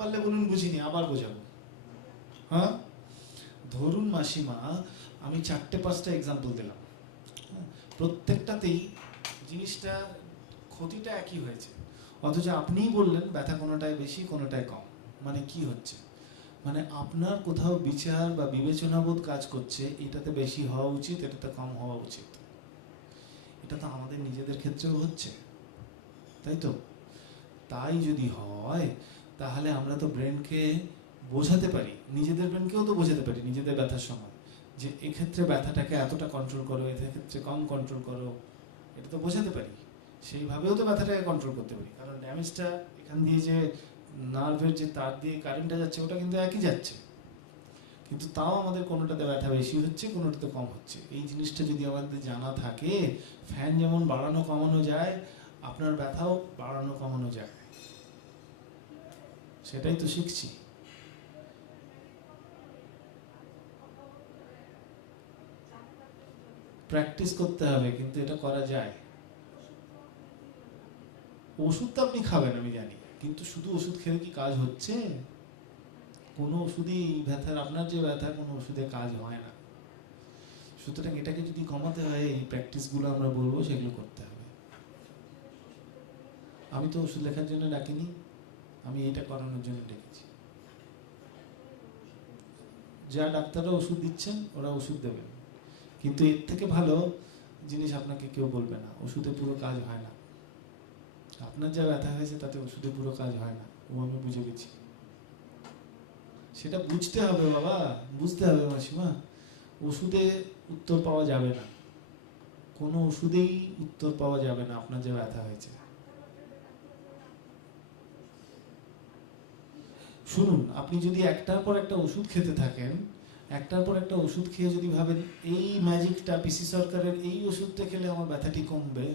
পারলে বলুন বুঝিনি, আবার বোঝাবো। হ্যাঁ, ধরুন মাসিমা আমি 4-5টা এক্সাম্পল দিলাম, প্রত্যেকটাতেই জিনিসটা ক্ষতিটা একই হয়েছে, অথচ আপনিই বললেন ব্যথা কোনোটায় বেশি কোনোটায় কম। মানে কি হচ্ছে? মানে আপনার কোথাও বিচার বা বিবেচনাবোধ কাজ করছে, এটাতে বেশি হওয়া উচিত, এটাতে কম হওয়া উচিত। এটা তো আমাদের নিজেদের ক্ষেত্রেও হচ্ছে, তাই তো? তাই যদি হয় তাহলে আমরা তো ব্রেনকে বোঝাতে পারি, নিজেদের ব্রেনকেও তো বোঝাতে পারি নিজেদের ব্যথার সময়, যে এক্ষেত্রে ব্যথাটাকে এতটা কন্ট্রোল করো, এক্ষেত্রে কম কন্ট্রোল করো, এটা তো বোঝাতে পারি। সেইভাবেও তো ব্যথাটাকে কন্ট্রোল করতে পারি, কারণ ড্যামেজটা এখান দিয়ে যে নার্ভের যে তার দিয়ে কারেন্টটা যাচ্ছে ওটা কিন্তু একই যাচ্ছে, কিন্তু তাও আমাদের কোনোটাতে ব্যথা বেশি হচ্ছে, কোনোটাতে কম হচ্ছে। এই জিনিসটা যদি আমাদের জানা থাকে, ফ্যান যেমন বাড়ানো কমানো যায়, আপনার ব্যথাও বাড়ানো কমানো যায়। সেটাই তো শিখছি। প্র্যাকটিস করতে হবে, কিন্তু এটা করা যায়। ওষুধ তো আপনি খাবেন আমি জানি, কিন্তু শুধু ওষুধ খেলে কি কাজ হচ্ছে? কোনো ওষুধই ব্যথার, আপনার যে ব্যথা, কোনো ওষুধে কাজ হয় না। সুতরাং এটাকে যদি কমাতে হয়, এই প্র্যাকটিসগুলো আমরা বলবো, সেগুলো করতে হবে। আমি তো ওষুধ লেখার জন্য ডাকিনি, আমি এটা করানোর জন্য ডেকেছি। যা ডাক্তাররা ওষুধ দিচ্ছেন ওরা ওষুধ দেবেন, কিন্তু এর থেকে ভালো জিনিস আপনাকে কেউ বলবে না। ওষুধে পুরো কাজ হয় না, আপনার যা ব্যথা হয়েছে তাতে ওষুধে পুরো কাজ হয় না, ও আমি বুঝে গেছি। সেটা বুঝতে হবে বাবা, বুঝতে হবে মাসিমা। ওষুধে উত্তর পাওয়া যাবে না, কোনো ওষুধেই উত্তর পাওয়া যাবে না আপনার যে ব্যথা হয়েছে। শুনুন, আপনি যদি একটার পর একটা ওষুধ খেতে থাকেন, একটার পর একটা ওষুধ খেয়ে যদি ভাবেন এই ম্যাজিকটা, পিসি সরকারের এই ওষুধটা খেলে আমার ব্যথাটি কমবে,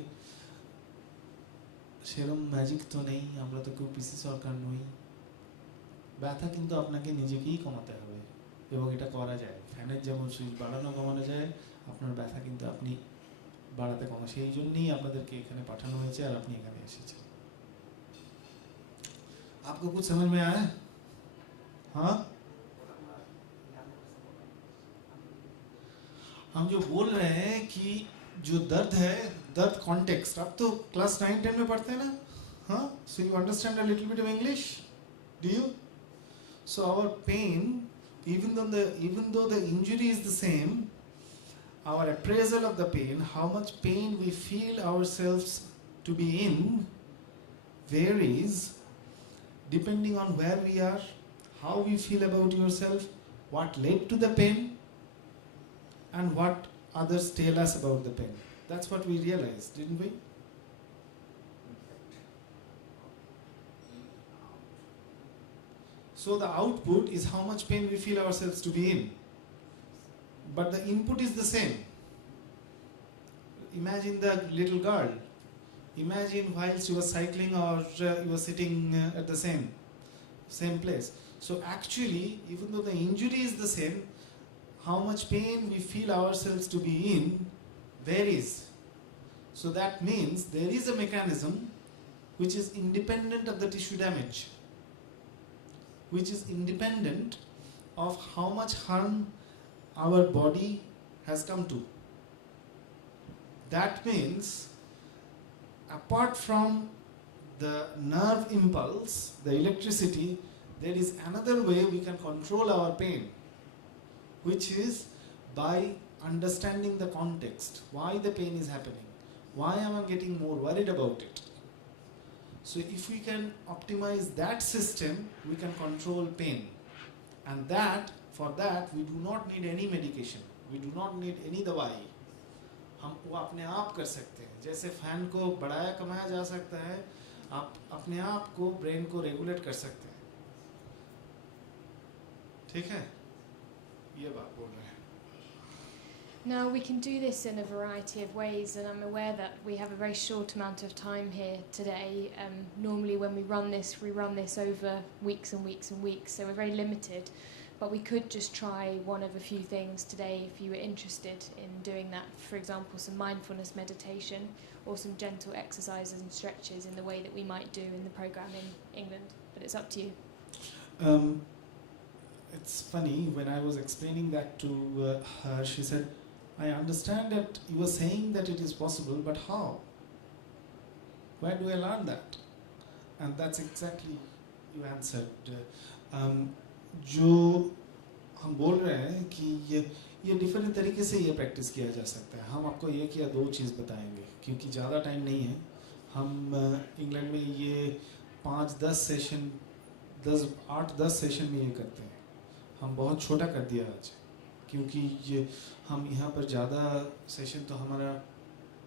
সেরকম ম্যাজিক তো নেই, আমরা তো কেউ পিসি সরকার নই। ব্যথা কিন্তু আপনাকে নিজেকেই কমাতে হবে, এবং এটা করা যায়। ফ্যানের যেমন সুইচ বাড়ানো কমানো যায়, আপনার ব্যথা কিন্তু আপনি বাড়াতে কমা। সেই জন্যই আপনাদেরকে এখানে পাঠানো হয়েছে আর আপনি এখানে এসেছেন। आपको कुछ समझ में आया? हाँ, हम जो बोल रहे हैं कि जो दर्द है, दर्द कॉन्टेक्स्ट, आप तो क्लास 9-10 में पढ़ते हैं ना? हाँ, so you understand a little bit of English? Do you? So our pain, even though the injury is the same, our appraisal of the pain, how much pain we feel ourselves to be in, varies depending on where we are, how we feel about yourself, what led to the pain, and what others tell us about the pain. That's what we realized, didn't we? So the output is how much pain we feel ourselves to be in, but the input is the same. Imagine the little girl. Imagine whilst you were cycling or you were sitting at the same place. So actually, even though the injury is the same, how much pain we feel ourselves to be in varies. So that means there is a mechanism which is independent of the tissue damage, which is independent of how much harm our body has come to. That means apart from the nerve impulse, the electricity, there is another way we can control our pain, which is by understanding the context. Why the pain is happening? Why am I getting more worried about it? So if we can optimize that system, we can control pain. And for that, we do not need any medication. We do not need any दवाई. हम वो अपने आप कर सकते हैं। जैसे fan को बढ़ाया कमाया जा सकता है, आप अपने आप को, ब्रेन को रेगुलेट कर सकते हैं। ठीक है, ये बात बोल रहे हैं। Now we can do this in a variety of ways, and I'm aware that we have a very short amount of time here today. Normally when we run this over weeks and weeks and weeks, so we're very limited. But we could just try one of a few things today if you were interested in doing that. For example, some mindfulness meditation or some gentle exercises and stretches in the way that we might do in the program in England. But it's up to you. It's funny, when I was explaining that to her, she said, I understand that you are saying that it is possible, but how? Where do I learn that? And that's exactly you answered. जो हम बोल रहे हैं कि ये different तरीके से ये प्रैक्टिस किया जा सकता है. हम आपको एक या दो चीज़ बताएंगे क्योंकि ज़्यादा टाइम नहीं है. हम इंग्लैंड में ये 5-10 सेशन 8-10 सेशन में ये करते हैं. हम बहुत छोटा कर दिया आज क्योंकि ये हम यहाँ पर ज़्यादा सेशन तो हमारा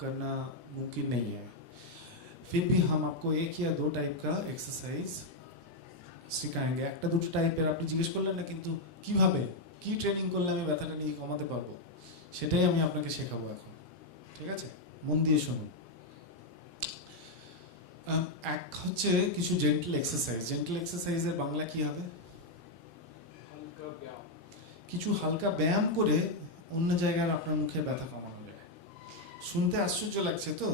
करना मुमकिन नहीं है. फिर भी हम आपको एक या दो टाइप का एक्सारसाइज শেখাएंगे. একটা দুটো টাইপের আপনি জিজ্ঞেস করলেন না কিন্তু কিভাবে কি ট্রেনিং করলে আমি ব্যথাটা নিয়ে কমাতে পারবো সেটাই আমি আপনাকে শেখাবো এখন. ঠিক আছে, মন দিয়ে শুনুন. এক হচ্ছে কিছু জেন্টল এক্সারসাইজ. জেন্টল এক্সারসাইজের বাংলা কি হবে? হালকা ব্যায়াম. কিছু হালকা ব্যায়াম করে অন্য জায়গায় আপনার মুখে ব্যথা কমানো যায়. শুনতে আশ্চর্য লাগছে তো,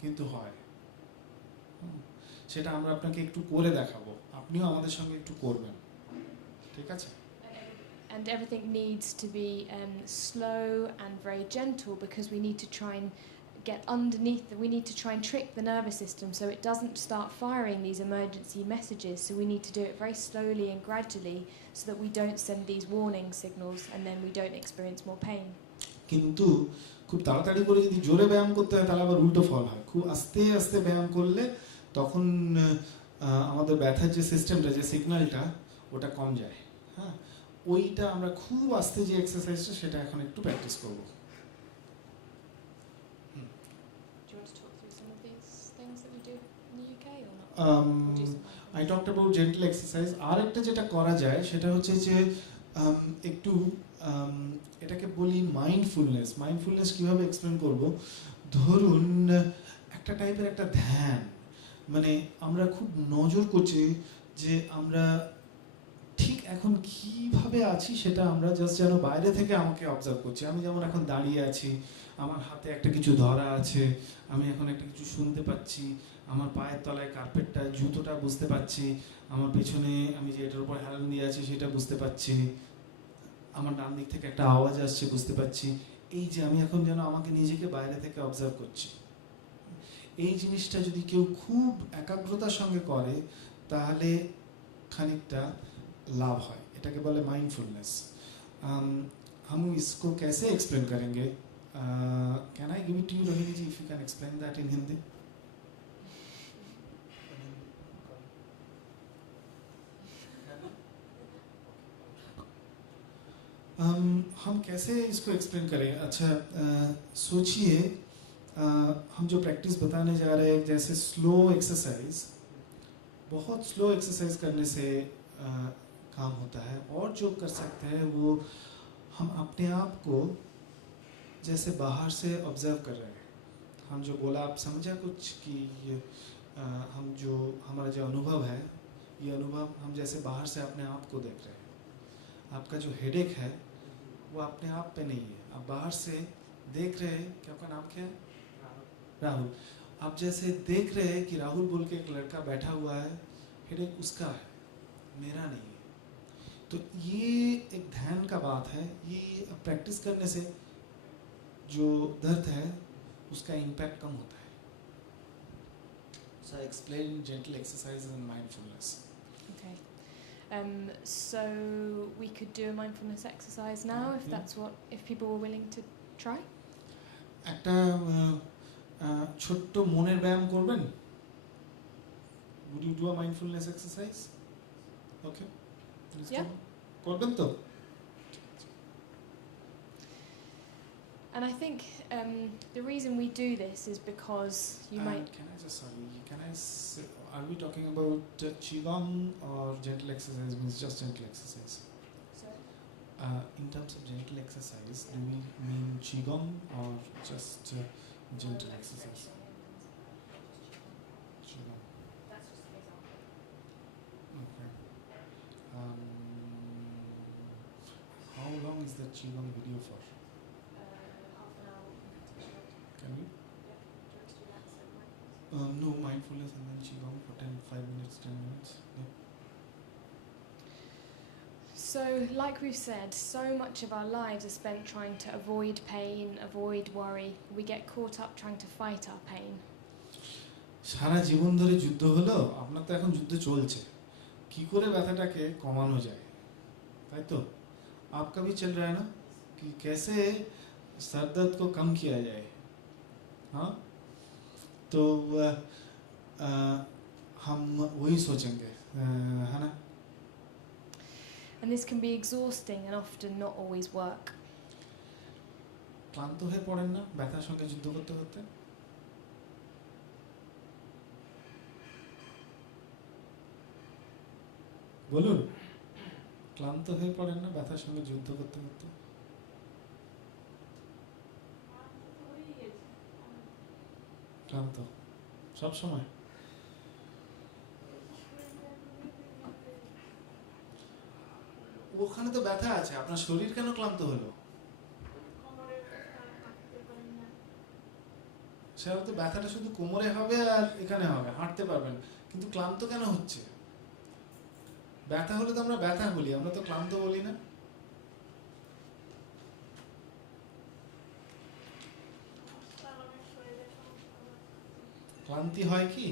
কিন্তু হয়. সেটা আমরা আপনাকে একটু করে দেখাবো, আপনিও আমাদের সঙ্গে একটু করবেন. ঠিক আছে? And everything needs to be slow and very gentle because we need to try and get underneath, we need to try and trick the nervous system so it doesn't start firing these emergency messages. So we need to do it very slowly and gradually so that we don't send these warning signals and then we don't experience more pain. কিন্তু খুব তাড়াতাড়ি করে যদি জোরে ব্যায়াম করতে হয় তাহলে আবার উল্টো ফল হয়. খুব আস্তে আস্তে ব্যায়াম করলে তখন আমাদের ব্যথার যে সিস্টেমটা, যে সিগন্যালটা, ওটা কম যায়. হ্যাঁ, ওইটা আমরা খুব আস্তে যে এক্সারসাইজটা সেটা এখন একটু প্র্যাকটিস করব. I talked about gentle exercise. আর একটা যেটা করা যায় সেটা হচ্ছে যে একটু এটাকে বলি মাইন্ডফুলনেস. মাইন্ডফুলনেস কিভাবে এক্সপ্লেন করব? ধরুন একটা টাইপের একটা ধ্যান, মানে আমরা খুব নজর করছি যে আমরা ঠিক এখন কিভাবে আছি সেটা আমরা জাস্ট যেন বাইরে থেকে আমাকে অবজার্ভ করছি. আমি যেমন এখন দাঁড়িয়ে আছি, আমার হাতে একটা কিছু ধরা আছে, আমি এখন একটা কিছু শুনতে পাচ্ছি, আমার পায়ের তলায় কার্পেটটা, জুতোটা বুঝতে পাচ্ছি, আমার পেছনে আমি যে এটার উপর হেলান দিয়ে আছি সেটা বুঝতে পাচ্ছি, আমার ডান দিক থেকে একটা আওয়াজ আসছে বুঝতে পাচ্ছি. এই যে আমি এখন যেন আমাকে নিজেকে বাইরে থেকে অবজার্ভ করছি. এই জিনিসটা যদি কেউ খুব একাগ্রতার সঙ্গে করে তাহলে খানিকটা लाभ है. এটাকে বলে माइंडफुलनेस. हम इसको कैसे एक्सप्लेन करेंगे? Can I give it to you Rohini ji, if you can explain that in Hindi? हम कैसे इसको एक्सप्लेन करें? अच्छा, सोचिए हम जो प्रैक्टिस बताने जा रहे हैं, जैसे स्लो एक्सरसाइज, बहुत स्लो एक्सरसाइज करने से काम होता है. और जो कर सकते हैं वो हम अपने आप को जैसे बाहर से ऑब्जर्व कर रहे हैं. हम जो बोला आप समझा कुछ कि हम जो हमारा जो अनुभव है, ये अनुभव हम जैसे बाहर से अपने आप को देख रहे हैं. आपका जो हेडेक है वो अपने आप पे नहीं है, आप बाहर से देख रहे हैं कि आपका नाम क्या है? राहुल. आप जैसे देख रहे हैं कि राहुल बोल के एक लड़का बैठा हुआ है, हेडेक उसका है, मेरा नहीं है. तो ये एक ध्यान का बात है. ये प्रैक्टिस करने से जो दर्द है उसका इम्पैक्ट कम होता है. So I explain gentle exercises and mindfulness. Okay. So we could do a mindfulness exercise now, if that's what, if people were willing to try. একটা ছোট্ট মনের ব্যায়াম করবেন. Would you do a mindfulness exercise? Okay. Yeah. করবেন তো? And I think the reason we do this is because you might. Can I just say, are we talking about qigong or gentle exercise? Means just gentle exercise. Sorry? In terms of gentle exercise, do we mean qigong or just gentle exercise? Qigong. That's just an example. Okay. How long is the qigong video for? Half an hour. Can we? Yeah. Do you want to do that instead of mindfulness? No, mindfulness and then qigong for 5 minutes, 10 minutes. Yeah. So, like we've said, so much of our lives are spent trying to avoid pain, avoid worry. We get caught up trying to fight our pain. সারা জীবন ধরে যুদ্ধ হলো, আপনার তো এখন যুদ্ধ চলছে, কি করে ব্যথাটাকে কমানো যায়, তাই তো? आपका भी चल रहा है ना कि कैसे सर दर्द को कम किया जाए. हाँ, तो हम वही सोचेंगे, है ना? And this can be exhausting and often not always work. ক্লান্ত হয়ে পড়েন না ব্যথার সঙ্গে যুদ্ধ করতে করতে? বলুন, ক্লান্ত হয়ে পড়েন না ব্যথার সঙ্গে যুদ্ধ করতে করতে? ক্লান্ত সব সময়? ওখানে তো ব্যথা আছে, আপনার শরীর কেন ক্লান্ত হলো? সে হয়তো ব্যথাটা শুধু কোমরে হবে আর এখানে হবে, হাঁটতে পারবেন, কিন্তু ক্লান্ত কেন হচ্ছে? ব্যথা হলে তো আমরা ব্যথা বলি, আমরা তো ক্লান্ত বলি না। ক্লান্তি হয় কি?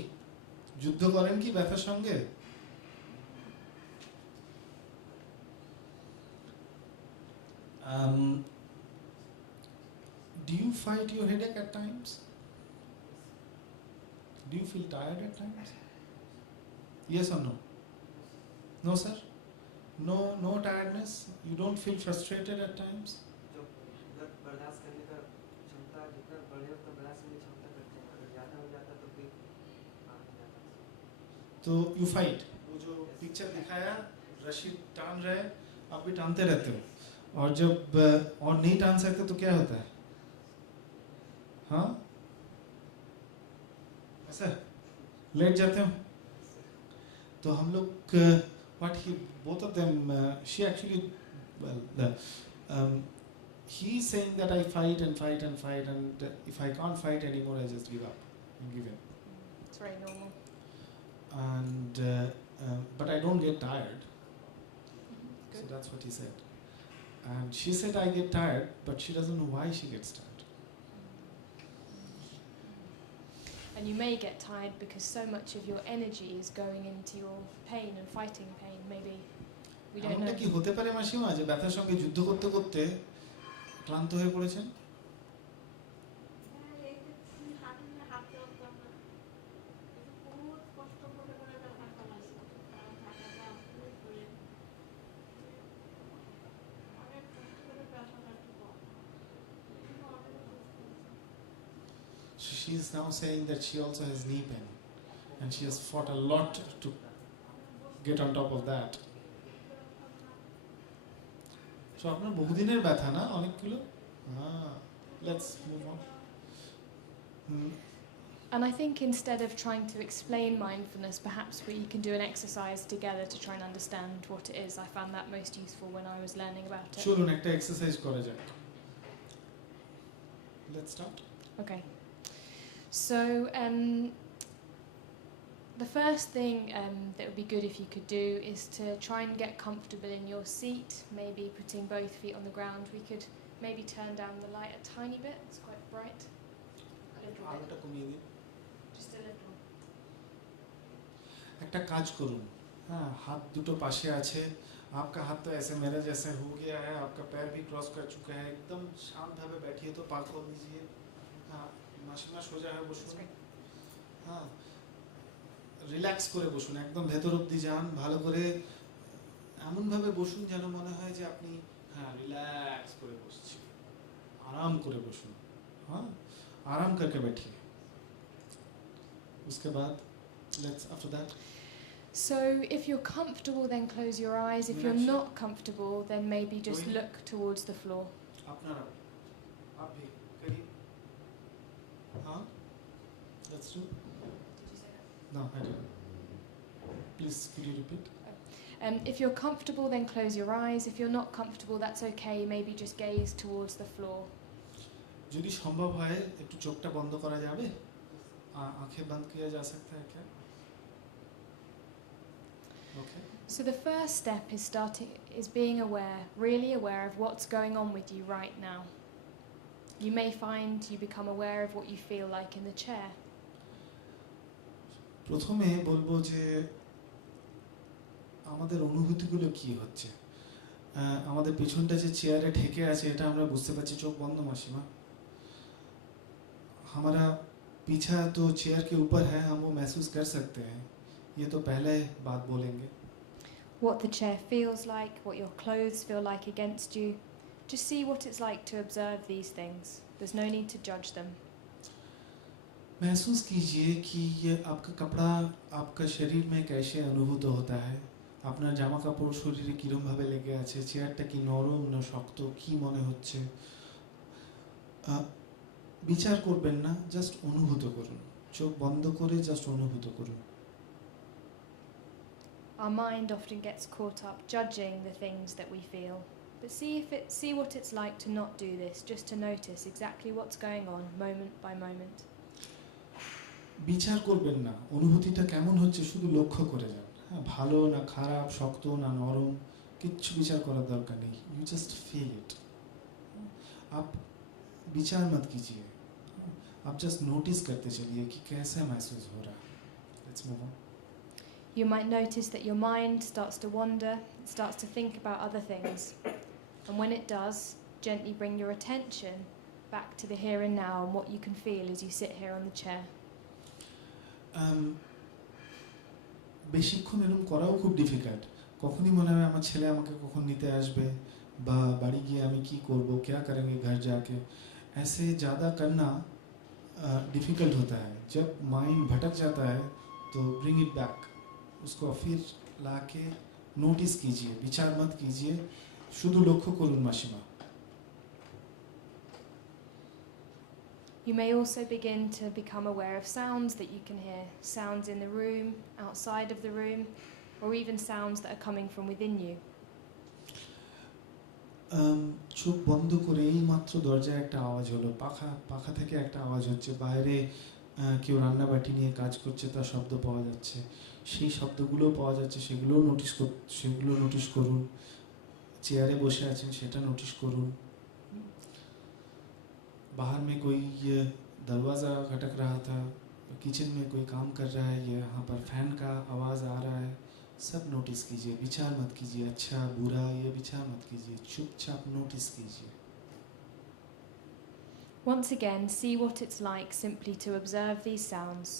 যুদ্ধ করেন কি ব্যথার সঙ্গে? Do you fight your headache at times? Do you feel tired at times? Yes or no? No, sir? No tiredness? You don't feel frustrated at times? तो यू फाइट, वो जो पिक्चर दिखाया, रस्सी टान रहे, आप भी टानते रहते हो, और जब और नहीं टान सकते तो क्या होता है? हाँ, ऐसा लेट जाते हो। तो हम लोग what he both of them she actually he is saying that I fight and fight and fight, and if I can't fight anymore I just give up and give in. It's very normal. And but I don't get tired. Good. So that's what he said. And she said I get tired, but she doesn't know why she gets tired. And you may get tired because so much of your energy is going into your pain and fighting pain. Maybe we don't know. এমনটা কি হতে পারে মাসিমা যে ব্যথার সঙ্গে যুদ্ধ করতে করতে ক্লান্ত হয়ে পড়েছেন? She is now saying that she also has knee pain, and she has fought a lot to get on top of that. So আপনার বহুদিনের ব্যথা না অনেকগুলো? Let's move on. And I think instead of trying to explain mindfulness, perhaps we can do an exercise together to try and understand what it is. I found that most useful when I was learning about it. চলুন একটা exercise করা যাক. Let's start. Okay. So the first thing that would be good if you could do is to try and get comfortable in your seat, maybe putting both feet on the ground. We could maybe turn down the light a tiny bit, it's quite bright. A little আলোটা কমিয়ে দিন. bit, just a little. একটা কাজ করুন, हाँ, हाथ দুটো পাশে আছে, आपका हाथ तो ऐसे मेरे जैसे हो गया है, आपका पैर भी क्रॉस कर चुका है, एकदम शांत भावे बैठिए, तो पा खोल दीजिए, हाँ, মাসিমা সোজা হয়ে বসুন, হ্যাঁ, রিল্যাক্স করে বসুন, একদম ভেতর অবধি যান, ভালো করে এমনভাবে বসুন যেন মনে হয় যে আপনি হ্যাঁ রিল্যাক্স করে বসছেন, आराम করে বসুন, हाँ, आराम करके बैठिए. उसके बाद let's after that. So if you're comfortable, then close your eyes. If you're not comfortable, then maybe just look towards the floor. আপনারা आप भी करिए, हाँ, let's do. No, I didn't. Please, could you repeat? If you're comfortable, then close your eyes. If you're not comfortable, that's okay. Maybe just gaze towards the floor. যদি সম্ভব হয় একটু চোখটা বন্ধ করা যাবে? आंखें बंद किया जा सकता है क्या? Okay. So the first step is being aware, really aware of what's going on with you right now. You may find you become aware of what you feel like in the chair. প্রথমে বলবো যে আমাদের অনুভূতিগুলো কি হচ্ছে। আমাদের পেছনটা যে চেয়ারে ঠেকে আছে এটা আমরা বুঝতে পারছি, চোখ বন্ধ মাসিমা। हमारा पीछा तो चेयर के ऊपर है, हम वो महसूस कर सकते हैं। ये तो पहले बात बोलेंगे। What the chair feels like, what your clothes feel like against you. Just see what it's like to observe these things. There's no need to judge them. महसूस कीजिए कि ये आपका कपड़ा आपका शरीर में कैसे अनुभूत होता है। আপনার জামা কাপড় শরীরে কিরকম ভাবে লেগে আছে, চেয়ারটা কি নরম না শক্ত, কি মনে হচ্ছে। বিচার করবেন না, জাস্ট অনুভূত করুন, চোখ বন্ধ করে জাস্ট অনুভূত করুন। Our mind often gets caught up judging the things that we feel. But see what it's like to not do this, just to notice exactly what's going on moment by moment. বিচার করবেন না, অনুভূতিটা কেমন হচ্ছে শুধু লক্ষ্য করে যান। হ্যাঁ, ভালো না খারাপ, শক্ত না নরম, কিচ্ছু বিচার করার দরকার নেই। You just feel it. आप विचार मत कीजिए, आप जस्ट नोटिस करते चलिए कि कैसा महसूस हो रहा है। Let's move on. You might notice that your mind starts to wander, it starts to think about other things. And when it does, gently bring your attention back to the here and now and what you can feel as you sit here on the chair. বেশিক্ষণ এরকম করাও খুব difficult. কখনই মনে হয় আমার ছেলে আমাকে কখন নিতে আসবে, বা বাড়ি গিয়ে আমি কি করব, क्या करेंगे घर जाके। ऐसे ज़्यादा करना डिफिकल्ट होता है। जब माइंड भटक जाता है तो ब्रिंग इट बैक, उसको फिर लाके नोटिस कीजिए, विचार मत कीजिए, शुद्ध लक्ष्य করুন মাসিমা। You may also begin to become aware of sounds that you can hear, sounds in the room, outside of the room, or even sounds that are coming from within you. চোখ বন্ধ করে এই মাত্র দরজায় একটা আওয়াজ হলো, পাখা থেকে একটা আওয়াজ হচ্ছে, বাইরে কেউ রান্নাবাটি নিয়ে কাজ করছে তার শব্দ পাওয়া যাচ্ছে, সেই শব্দগুলো পাওয়া যাচ্ছে, সেগুলো নোটিস করুন। চেয়ারে বসে আছেন সেটা নোটিস করুন। बाहर में कोई दरवाज़ा खटक रहा था, किचन में कोई काम कर रहा है, यहाँ पर फैन का आवाज़ आ रहा है, सब नोटिस कीजिए। विचार मत कीजिए अच्छा बुरा, ये विचार मत कीजिए, चुपचाप नोटिस कीजिए। Once again, see what it's like simply to observe these sounds,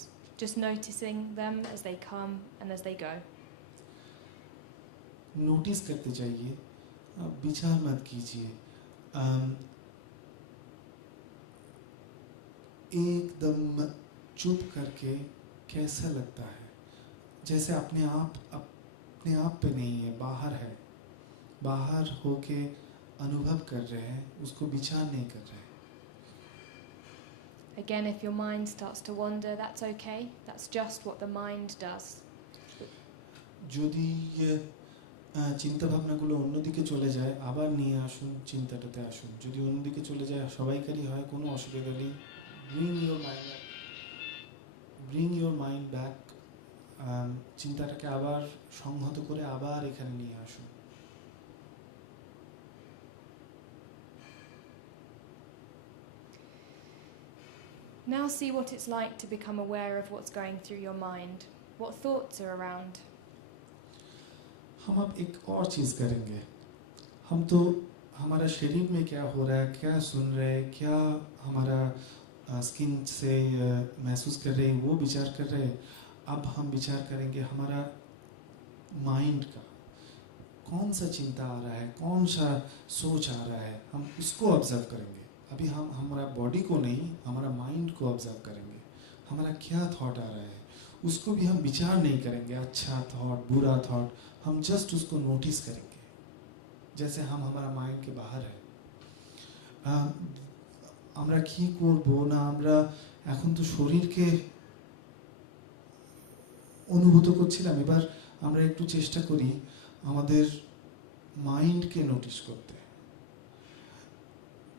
just noticing them as they come and as they go. Notice करते जाइए, विचार मत कीजिए। एकदम चुप करके कैसा लगता है, जैसे अपने आप पे नहीं है, बाहर है, बाहर होके अनुभव कर रहे हैं, उसको विचार नहीं कर रहे हैं। Again, if your mind starts to wander, that's okay. That's just what the mind does. যদি চিন্তা ভাবনাগুলো অন্যদিকে চলে যায়, আবার নিয়ে আসুন, চিন্তাটাতে আসুন। যদি অন্যদিকে চলে যায়, সবাইকারই হয়, কোনো অসুবিধা নেই। Bring your mind back. চিন্তাটাকে আবার সংহত করে আবার এখানে নিয়ে আসুন। Now see what it's like to become aware of what's going through your mind. What thoughts are around? हम अब एक और चीज़ करेंगे। हम तो हमारा शरीर में क्या हो रहा है, क्या सुन रहे हैं, क्या हमारा स्किन से महसूस कर रहे हैं, वो विचार कर रहे हैं। अब हम विचार करेंगे हमारा माइंड का, कौन सा चिंता आ रहा है, कौन सा सोच आ रहा है, हम उसको ऑब्जर्व करेंगे। अभी हम हमारा बॉडी को नहीं, हमारा माइंड को ऑब्जर्व करेंगे। हमारा क्या थॉट आ रहा है, उसको भी हम विचार नहीं करेंगे, अच्छा थॉट बुरा थॉट, हम जस्ट उसको नोटिस करेंगे, जैसे हम हमारा माइंड के बाहर है। আমরা কি করব না, আমরা এখন তো শরীরকে অনুভূত করছিলাম, এবার আমরা একটু চেষ্টা করি আমাদের মাইন্ডকে নোটিস করতে।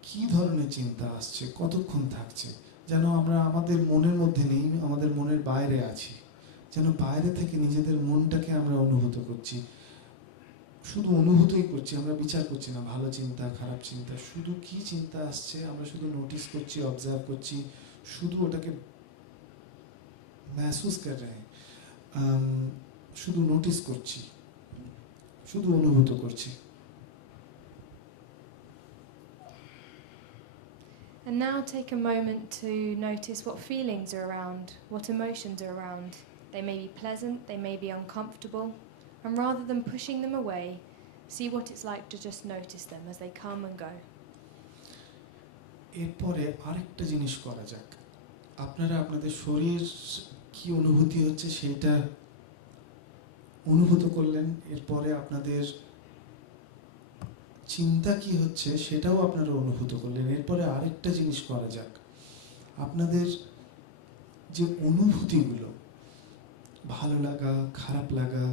কি ধরনের চিন্তা আসছে, কতক্ষণ থাকছে, যেন আমরা আমাদের মনের মধ্যে নেই, আমাদের মনের বাইরে আছি, যেন বাইরে থেকে নিজেদের মনটাকে আমরা অনুভূত করছি। শুধু অনুভূতই করছি, আমরা বিচার করছি না ভালো চিন্তা খারাপ চিন্তা, শুধু কি চিন্তা আসছে আমরা শুধু নোটিস করছি, অবজার্ভ করছি, শুধু ওটাকে महसूस कर रहे हैं, শুধু নোটিস করছি, শুধু অনুভূত করছি। And now take a moment to notice what feelings are around, what emotions are around. They may be pleasant, they may be uncomfortable, and rather than pushing them away, see what it's like to just notice them as they come and go. এরপরে আরেকটা জিনিস করা যাক, আপনারা আপনাদের শরীর কি অনুভূতি হচ্ছে সেটা অনুভূত করলেন, এরপরে আপনাদের চিন্তা কি হচ্ছে সেটাও আপনারা অনুভূত করলেন। এরপরে আরেকটা জিনিস করা যাক, আপনাদের যে অনুভূতিগুলো ভালো লাগা খারাপ লাগা,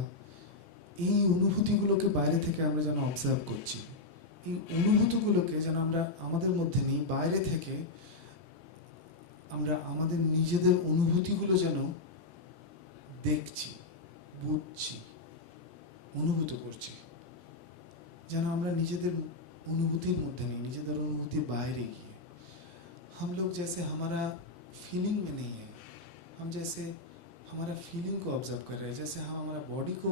এই অনুভূতিগুলোকে বাইরে থেকে আমরা যেন অবজার্ভ করছি, এই অনুভূতিগুলোকে যেন আমরা আমাদের মধ্যে নিই, বাইরে থেকে আমরা আমাদের নিজেদের অনুভূতিগুলো যেন দেখছি, বুঝছি, অনুভূত করছি, যেন আমরা নিজেদের অনুভूतिर मध्य नहीं, নিজেদের অনুভূতির বাইরে গিয়ে हम लोग जैसे हमारा फीलिंग में नहीं है, हम जैसे हमारा फीलिंग को ऑब्जर्व कर रहे हैं, जैसे हम हमारा बॉडी को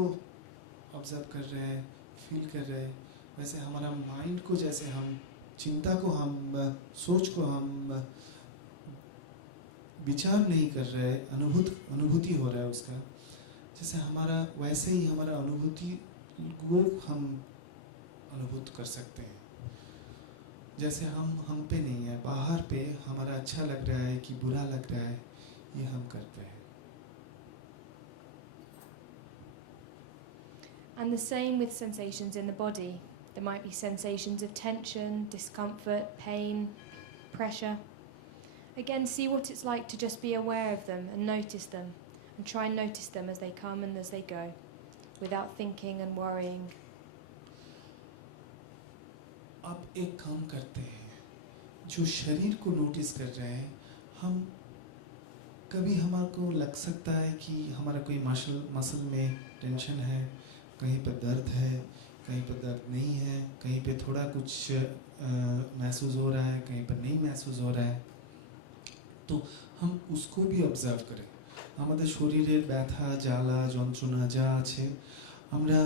ऑब्जर्व कर रहे हैं, फील कर रहे हैं, वैसे हमारा माइंड को, जैसे हम चिंता को, हम सोच को हम विचार नहीं कर रहे, अनुभूति हो रहा है उसका, जैसे हमारा वैसे ही हमारा अनुभूति को हम अनुभूत कर सकते हैं। जैसे हम पे नहीं है, बाहर पे हमारा अच्छा लग रहा है कि बुरा लग रहा है, ये हम करते हैं। And the same with sensations in the body. There might be sensations of tension, discomfort, pain, pressure. Again, see what it's like to just be aware of them and notice them, and try and notice them as they come and as they go, without thinking and worrying. अब एक काम करते हैं, जो शरीर को notice कर रहे हैं, हम कभी हमारे को लग सकता है कि हमारा कोई मसल में टेंशन है, कहीं पर दर्द है, कहीं पर दर्द नहीं है, कहीं पे थोड़ा कुछ महसूस हो रहा है, कहीं पर नहीं महसूस हो रहा है, तो हम उसको भी ऑब्जर्व करें। আমাদের শরীরের ব্যথা জ্বালা যন্ত্রণা যা আছে আমরা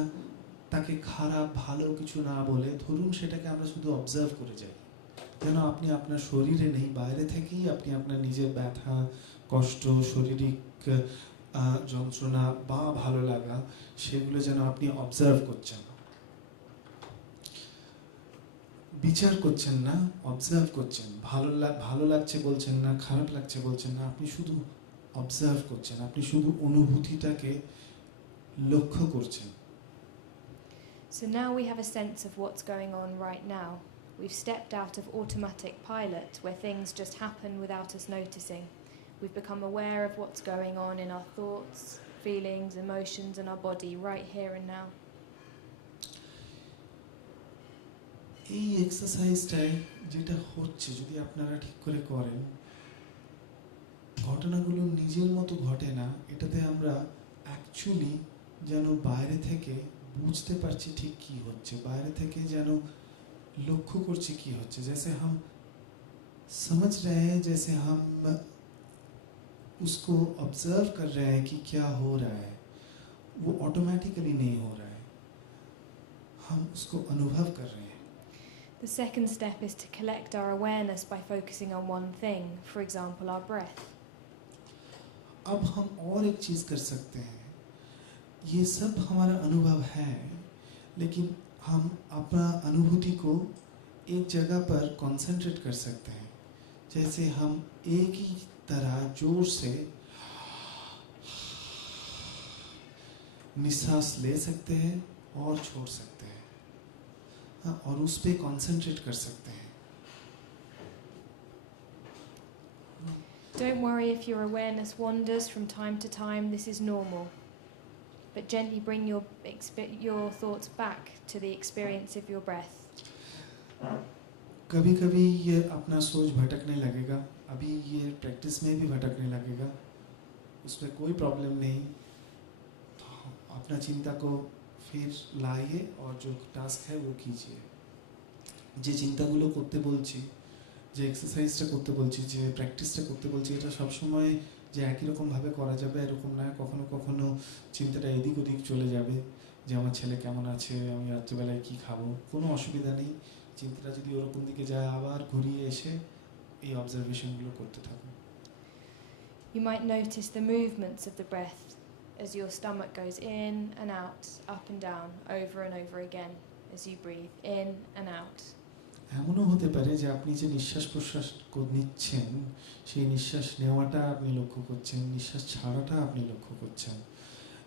তাকে খারাপ ভালো কিছু না বলে ধরুন সেটাকে আমরা শুধু অবজার্ভ করে যাই, যেন আপনি আপনার শরীরে নেই, বাইরে থেকেই আপনি আপনার নিজের ব্যথা কষ্ট শারীরিক যন্ত্রণা বা ভালো লাগা সেগুলো যেন আপনি অবজার্ভ করছেন, বিচার করছেন না, অবজার্ভ করছেন। ভালো লাগছে বলছেন না, খারাপ লাগছে বলছেন না, আপনি শুধু অবজার্ভ করছেন, আপনি শুধু অনুভূতিটাকে লক্ষ্য করছেন। So now we have a sense of what's going on right now. We've stepped out of automatic pilot where things just happen without us noticing. We've become aware of what's going on in our thoughts, feelings, emotions and our body right here and now. এই এক্সারসাইজটাই যেটা হচ্ছে যদি আপনারা ঠিক করে করেন, ঘটনাগুলো নিজের মতো ঘটে না, এটাতে আমরা অ্যাকচুয়ালি যেন বাইরে থেকে বুঝতে পারছি ঠিক কি হচ্ছে, বাইরে থেকে যেন লক্ষ্য করছি কি হচ্ছে, जैसे हम समझ रहे हैं, जैसे हम उसको ऑब्जर्व कर रहे हैं कि क्या हो रहा है, वो ऑटोमेटिकली नहीं हो रहा है, हम उसको अनुभव कर रहे हैं। The second step is to collect our awareness by focusing on one thing, for example our breath. अब हम और एक चीज कर सकते हैं, ये सब हमारा अनुभव है, लेकिन हम अपना अनुभूति को एक जगह पर कंसंट्रेट कर सकते हैं, जैसे हम एक ही तरह जोर से निश्वास ले सकते हैं और छोड़ सकते हैं, और उस पे कंसंट्रेट कर सकते हैं। Don't worry if your awareness wanders from time to time, this is normal. But gently bring your thoughts back to the experience of your breath. कभी-कभी ये अपना सोच भटकने लगेगा, अभी ये प्रैक्टिस में भी भटकने लगेगा, उसमें कोई प्रॉब्लम नहीं, तो अपना चिंता को फिर लाइए और जो टास्क है वो कीजिए যে চিন্তাগুলো করতে বলছি যে এক্সারসাইজটা করতে বলছি যে প্র্যাকটিসটা করতে বলছি এটা সবসময় যে একই রকমভাবে করা যাবে এরকম নয় কখনো কখনো চিন্তাটা এদিক ওদিক চলে যাবে যে আমার ছেলে কেমন আছে আমি রাত্রিবেলায় কী খাবো কোনো অসুবিধা নেই চিন্তাটা যদি ওরকম দিকে যায় আবার ঘুরিয়ে এসে এই অবজারভেশনগুলো করতে থাকুন You might notice the movements of the breath as your stomach goes in and out, up and down, over and over again as you breathe in and out. এমনও হতে পারে যে আপনি যে নিঃশ্বাস প্রশ্বাস নিচ্ছেন সেই নিঃশ্বাস নেওয়াটা আপনি লক্ষ্য করছেন নিঃশ্বাস ছাড়াটা আপনি লক্ষ্য করছেন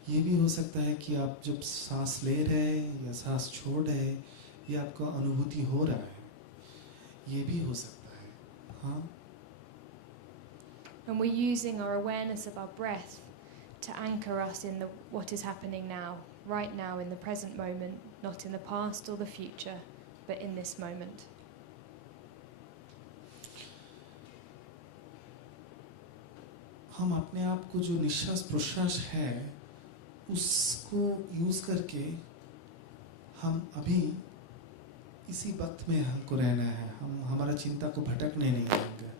ये भी हो सकता है कि आप जब सांस ले रहे हैं या सांस छोड़ रहे हैं ये आपको अनुभूति हो रहा है ये भी हो सकता है हाँ And we're using our awareness of our breath to anchor us in what is happening now, right now in the present moment, not in the past or the future, but in this moment. हम अपने आप को जो निश्वास प्रश्वास है उसको use करके हम अभी इसी वक्त में हमको रहना है हम हमारा चिंता को भटकने नहीं देंगे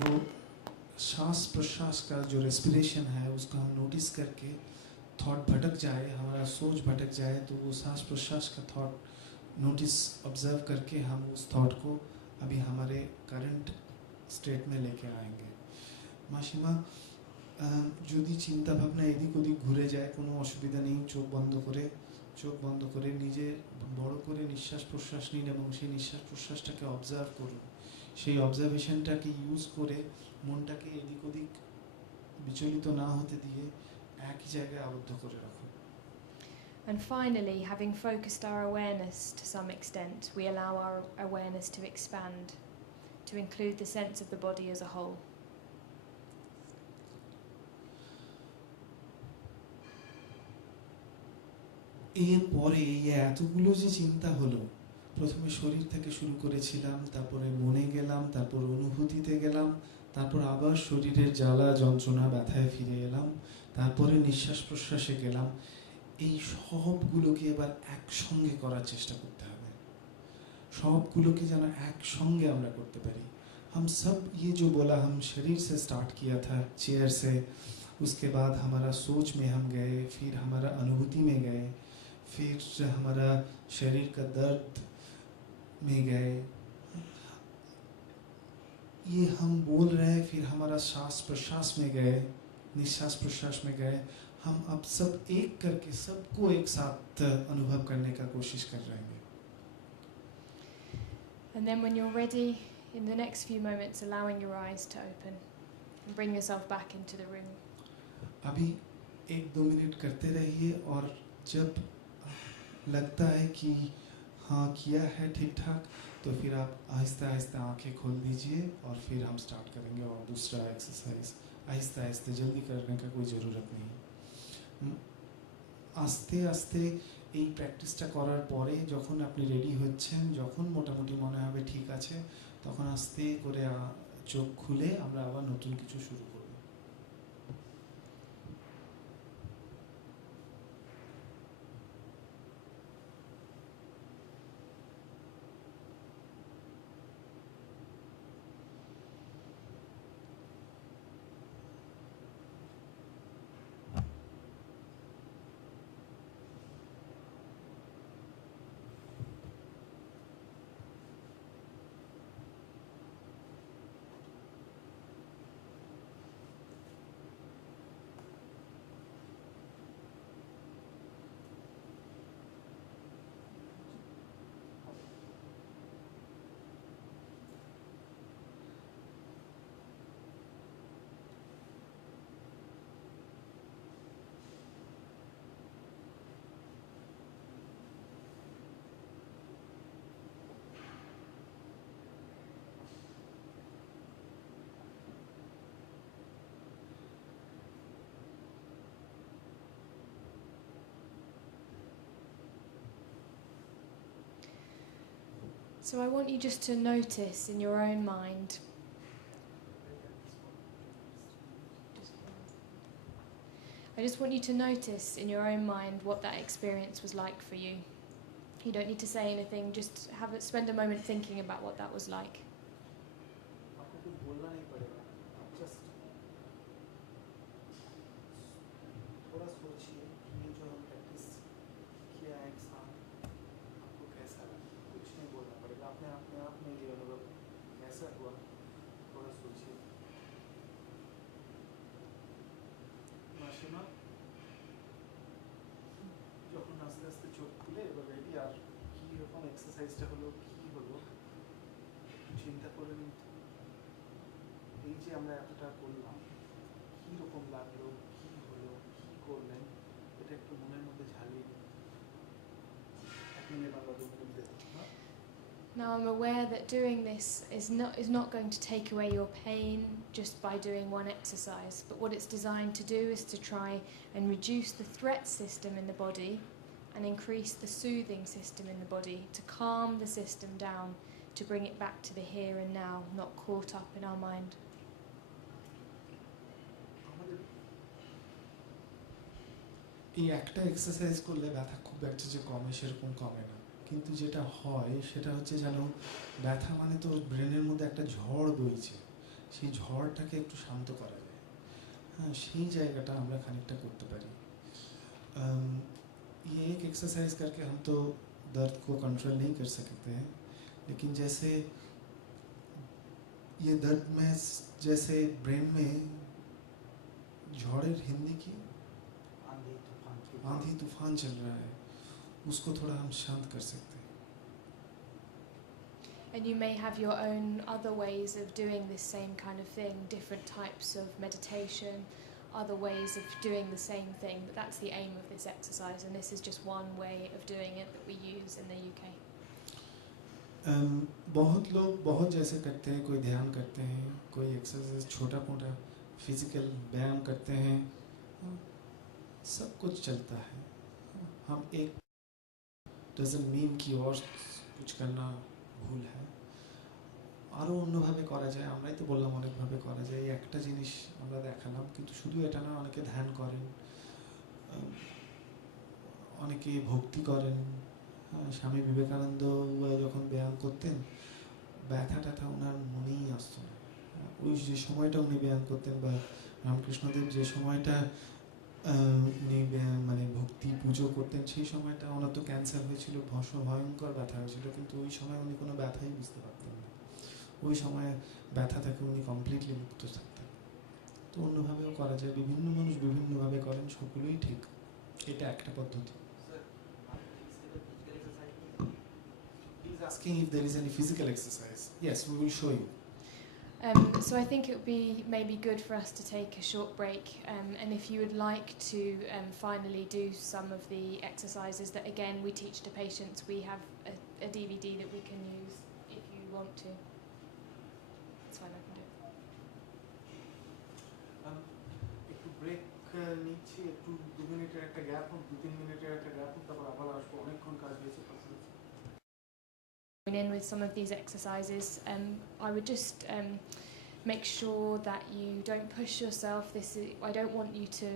वो श्वास प्रश्वास का जो रेस्पिरेशन है उसको हम नोटिस करके थॉट भटक जाए हमारा सोच भटक जाए तो वो सांस प्रश्वास का थॉट नोटिस ऑब्जर्व करके हम उस थॉट को अभी हमारे करंट स्टेट में लेके आएंगे माशिमा যদি চিন্তা ভাবনা এদিক ওদিক ঘুরে যায় কোনো অসুবিধা নেই চোখ বন্ধ করে নিজে বড় করে নিঃশ্বাস প্রশ্বাস নিন এবং সেই নিঃশ্বাস প্রশ্বাসটাকে অবজার্ভ করুন সেই অবজারভেশনটাকে ইউজ করে মনটাকে এদিক ওদিক বিচলিত না হতে দিয়ে একই জায়গায় আবদ্ধ করে রাখুন And finally, having focused our awareness to some extent, we allow our awareness to expand, to include the sense of the body as a whole. এরপরে এই এতগুলো যে চিন্তা হলো প্রথমে শরীর থেকে শুরু করেছিলাম তারপরে মনে গেলাম তারপর অনুভূতিতে গেলাম তারপর আবার শরীরের জ্বালা যন্ত্রণা ব্যথায় ফিরে এলাম তারপরে নিঃশ্বাস প্রশ্বাসে গেলাম এই সবগুলোকে এবার একসঙ্গে করার চেষ্টা করতে হবে সবগুলোকে যেন একসঙ্গে আমরা করতে পারি हम सब ये जो बोला हम शरीर से स्टार्ट किया था चेयर से उसके बाद हमारा सोच में हम गए फिर हमारा अनुभूति में गए फिर हमारा शरीर का दर्द में गए ये हम बोल रहे हैं फिर हमारा श्वास प्रश्वास में गए निश्वास प्रश्वास में गए हम अब सब एक करके सबको एक साथ अनुभव करने का कोशिश कर रहे हैं And then when you're ready, in the next few moments, allowing your eyes to open and bring yourself back into the room. अभी 1-2 मिनट करते रहिए और जब लगता है कि हाँ किया है ठीक ठाक तो फिर आप आहिस्ता आहिस्ता आंखें खोल दीजिए और फिर हम स्टार्ट करेंगे और दूसरा एक्सरसाइज आहिस्ता आहिस्ता जल्दी करने का कोई ज़रूरत नहीं আস্তে আস্তে এই প্র্যাকটিসটা করার পরে যখন আপনি রেডি হচ্ছেন যখন মোটামুটি মনে হবে ঠিক আছে তখন আস্তে করে চোখ খুলে আমরা আবার নতুন কিছু শুরু করব So I want you just to notice in your own mind I I just want you to notice in your own mind what that experience was like for you. You don't need to say anything, just spend a moment thinking about what that was like. आपको कुछ बोलना नहीं पड़ेगा, आप just थोड़ा सोचिए ये जो हम प्रैक्टिस किया है एक साथ, आपको कैसा लगा? कुछ नहीं बोलना पड़ेगा, अपने आप में ये अनुभव कैसा हुआ थोड़ा सोचिए। মাসিমা যখন আস্তে আস্তে চোখ খুলে এবার রেডি, আর কী রকম এক্সারসাইজটা হলো, কী হলো একটু চিন্তা করে নিন। এই যে আমরা এতটা করলাম, কী রকম লাগলো, কী হলো, কী করলেন, এটা একটু মনের মধ্যে ঝালিয়ে নিন। 1 মিনিট বা 2 মিনিট দেবো। Now I'm aware that doing this is not going to take away your pain just by doing one exercise, but what it's designed to do is to try and reduce the threat system in the body and increase the soothing system in the body, to calm the system down, to bring it back to the here and now, not caught up in our mind. এই একটা exercise করলে ব্যথা খুব একটা যে কমে সেরকম কমে না, কিন্তু যেটা হয় সেটা হচ্ছে যেন ব্যথা মানে তো ব্রেনের মধ্যে একটা ঝড় বইছে, সেই ঝড়টাকে একটু শান্ত করা যায়। हाँ, সেই জায়গাটা আমরা খানিকটা করতে পারি। ये एक एक्सरसाइज करके हम तो दर्द को कंट्रोल नहीं कर सकते हैं, लेकिन जैसे ये दर्द में जैसे ब्रेन में झड़ेर हिंदी की आंधी तूफान चल रहा है, उसको थोड़ा हम शांत कर सकते हैं। And you may have your own other ways of doing this same kind of thing, different types of meditation, other ways of doing the same thing, but that's the aim of this exercise, and this is just one way of doing it that we use in the UK. बहुत लोग बहुत जैसे करते हैं, कोई ध्यान करते हैं, कोई एक्सरसाइज छोटा मोटा फिजिकल व्यायाम करते हैं, सब कुछ चलता है। हम एक डजंट मीन कि और कुछ करना ভুল है, আরও অন্যভাবে করা যায়। আমরাই তো বললাম অনেকভাবে করা যায়, একটা জিনিস আমরা দেখালাম, কিন্তু শুধু এটা না, অনেকে ধ্যান করেন, অনেকে ভক্তি করেন। স্বামী বিবেকানন্দ যখন ব্যায়াম করতেন, ব্যথা ট্যাথা ওনার মনেই আসতো না। ওই যে সময়টা উনি ব্যায়াম করতেন, বা রামকৃষ্ণদেব যে সময়টা উনি মানে ভক্তি পুজো করতেন, সেই সময়টা ওনার তো ক্যান্সার হয়েছিল, ভয়ঙ্কর ব্যথা হয়েছিল, কিন্তু ওই সময় উনি কোনো ব্যথাই বুঝতে পারতেন না। ওই সময় ব্যথা থেকে উনি কমপ্লিটলি মুক্ত থাকতেন। তো অন্যভাবেও করা যায়, বিভিন্ন মানুষ বিভিন্নভাবে করেন, সবগুলোই ঠিক। এটা একটা পদ্ধতি। He's asking if there is any physical exercise. Yes, we will show you. So I think it would be maybe good for us to take a short break, and if you would like to finally do some of the exercises that again we teach to patients, we have a DVD that we can use if you want to. That's fine, I can do. একটু break নিচ্ছি, একটু 2 মিনিটের একটা gap হোক, 2-3 মিনিটের একটা gap হোক, তারপর আবার আসবো। অনেকক্ষণ কাজ হয়েছে। In with some of these exercises, I would just make sure that you don't push yourself. I don't want you to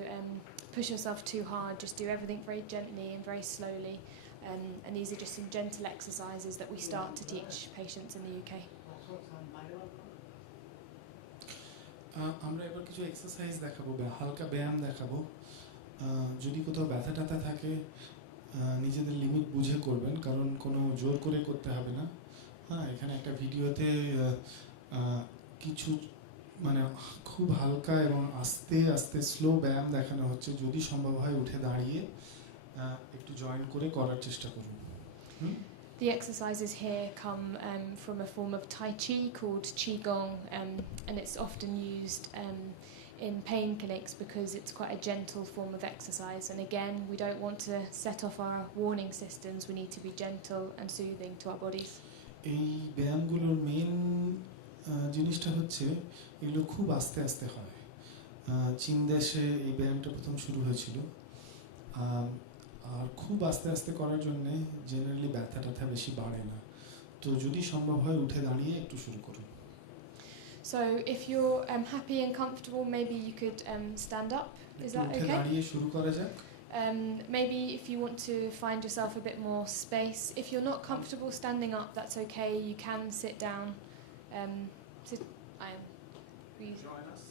push yourself too hard. Just do everything very gently and very slowly. And these are just some gentle exercises that we start to teach patients in the UK. আমরা এবার কিছু exercise দেখাবো, হালকা ব্যায়াম দেখাবো। যদি কোথাও ব্যথা ট্যাথা থাকে, নিজেদের লিমিট বুঝে করবেন, কারণ কোনো জোর করে করতে হবে না। হ্যাঁ, এখানে একটা ভিডিওতে কিছু মানে খুব হালকা এবং আস্তে আস্তে স্লো ব্যায়াম দেখানো হচ্ছে। যদি সম্ভব হয় উঠে দাঁড়িয়ে একটু জয়েন করে করার চেষ্টা করুন। The exercises here come from a form of Tai Chi called Qigong, and it's often used in pain clinics because it's quite a gentle form of exercise. And again, we don't want to set off our warning systems. We need to be gentle and soothing to our bodies. এই ব্যায়ামগুলোর main জিনিসটা হচ্ছে এগুলো খুব আস্তে আস্তে হয়। চীন দেশে এই ব্যায়ামটা প্রথম শুরু হয়েছিল, আর খুব আস্তে আস্তে করার জন্যে জেনারেলি ব্যথা ট্যাথা বেশি বাড়ে না। তো যদি সম্ভব হয় উঠে দাঁড়িয়ে একটু শুরু করুন। So if you're happy and comfortable, maybe you could stand up. Is that উঠে okay? দাঁড়িয়ে শুরু করা যাক। Maybe if you want to find yourself a bit more space. If you're not comfortable standing up, that's okay. You can sit down. Sit. Join us.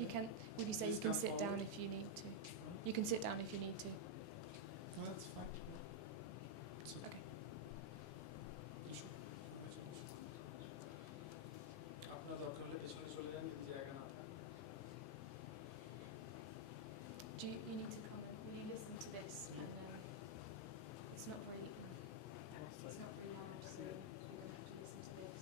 You can. Would you say Please you can come sit down forward. if you need to? You can sit down if you need to. No, that's fine. It's okay. Okay. আপনার দরকার হলে পেছনে চলে যান যদি জায়গা না থাকে। Do you need to come in? Will you listen to this? And it's not very. It's not very loud, so you're going to have to listen to this.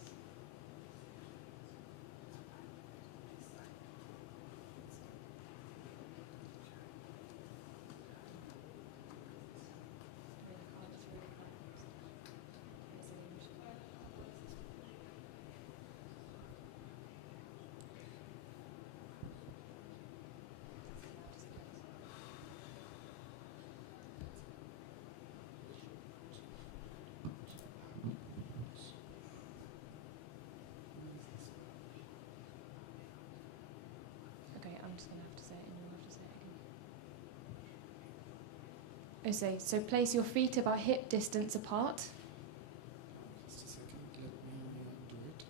Okay, I'm just going to have to say it and you'll have to say it again. Okay, so place your feet about hip distance apart. Just a second, let me do it.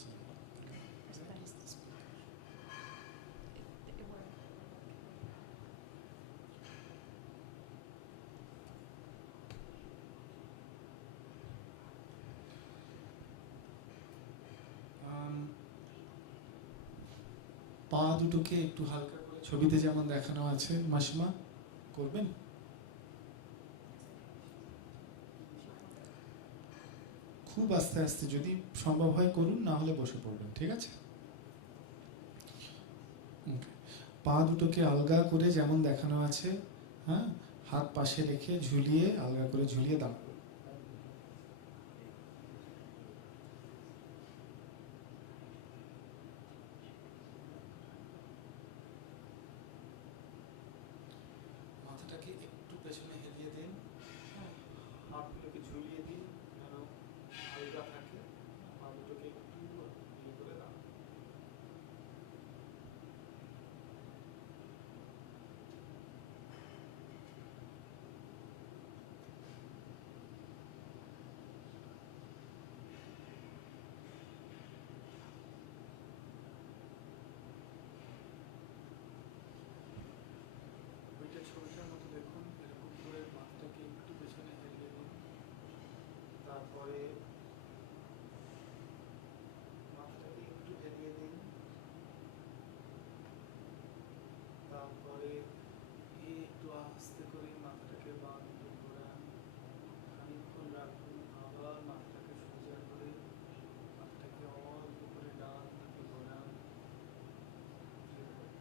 So, It won't. পা দুটোকে একটু হালকা করে ছবিতে যেমন দেখানো আছে মাসিমা করবেন। খুব আস্তে আস্তে যদি সম্ভব হয় করুন, না হলে বসে পড়বেন, ঠিক আছে? পা দুটোকে আলগা করে যেমন দেখানো আছে, হ্যাঁ, হাত পাশে রেখে ঝুলিয়ে আলগা করে ঝুলিয়ে দাঁড়ান। মাথাটাকে একটু পেছনে হেলিয়ে দিন, হাতগুলোকে ঝুলিয়ে দিন যেন আলগা থাকে, পা দুটোকে একটু ইয়ে করে দাঁড়ান। ওইটা ছবিটার মতো দেখুন, এরকম করে মাথাটাকে একটু পেছনে হেলিয়ে দিন, তারপরে মাথাটাকে একটু হেলিয়ে দিন, তারপরে একটু আস্তে করে মাথাটাকে বাঁ দিকে ঘোরান, খানিকক্ষণ রাখুন, আবার মাথাটাকে সোজা করে মাথাটাকে অল্প করে ডান দিকে ঘোরান,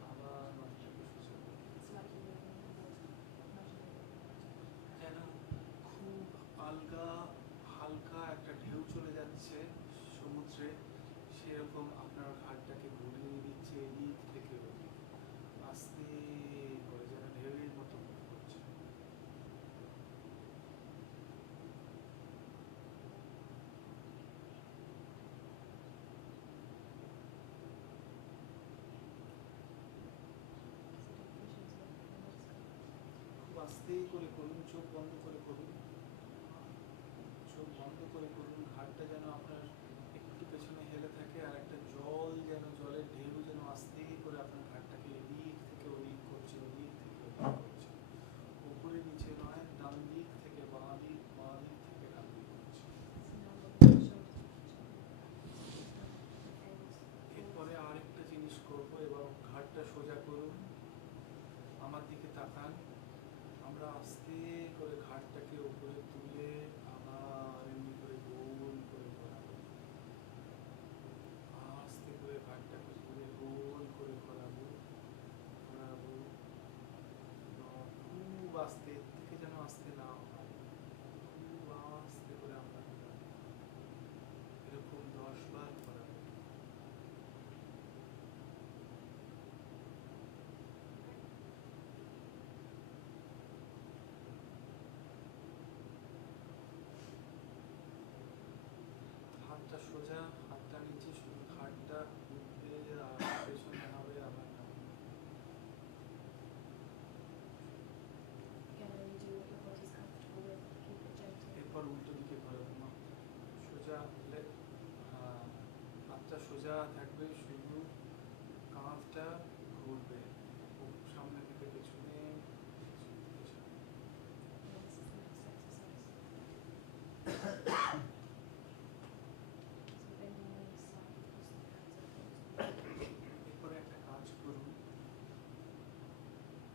আবার মাথাটাকে সোজা করে যেন খুব আলগা হালকা একটা ঢেউ চলে যাচ্ছে সমুদ্রে, সেরকম আপনার ঘাটটাকে ঘুরিয়ে দিচ্ছে এদিক থেকে ওদিক, আস্তে করে যেন ঢেউয়ের মতো মনে করছে। খুব আস্তে করে করুন, চোখ বন্ধ করে করুন, চোখ বন্ধ করে করুন, ঘাটটা যেন আপনার একটু পেছনে হেলে থাকে, আর একটা জল যেন, জলের ঢেউ যেন আস্তে করে আপনার ঘাটটাকে এদিক থেকে ওদিক করছে, ওদিক থেকে ওদিক করছে, উপরে নিচে নয়, ডান দিক থেকে বাঁ দিক, বাঁ দিক থেকে ডান দিক করছে। এরপরে আরেকটা জিনিস করবো, এবার ঘাটটা সোজা করুন, আমার দিকে তাকান, আমরা আস্তে করে ঘাটটাকে উপরে তুলে আবার এমনি করে গোল করে ঘোরাবো। আবার উল্টো দিকে ঘোরাবো না, সোজা হাতটা সোজা থাকবে, শুধু কাঁধটা ঘুরবে সামনে থেকে পেছনে। এরপরে একটা কাজ করুন,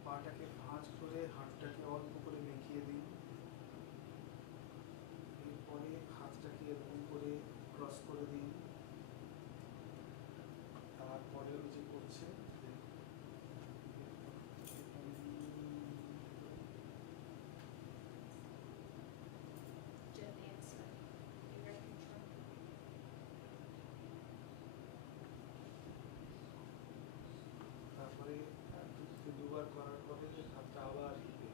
পাটাকে ভাঁজ করে হাতটাকে অল্প করে মেকিয়ে দিন, এরপরে হাতটাকে এরকম করে ক্রস করে দিন, তারপরে ওই যে করছে তারপরে দুবার করার পরে হাতটা আবার হিপে,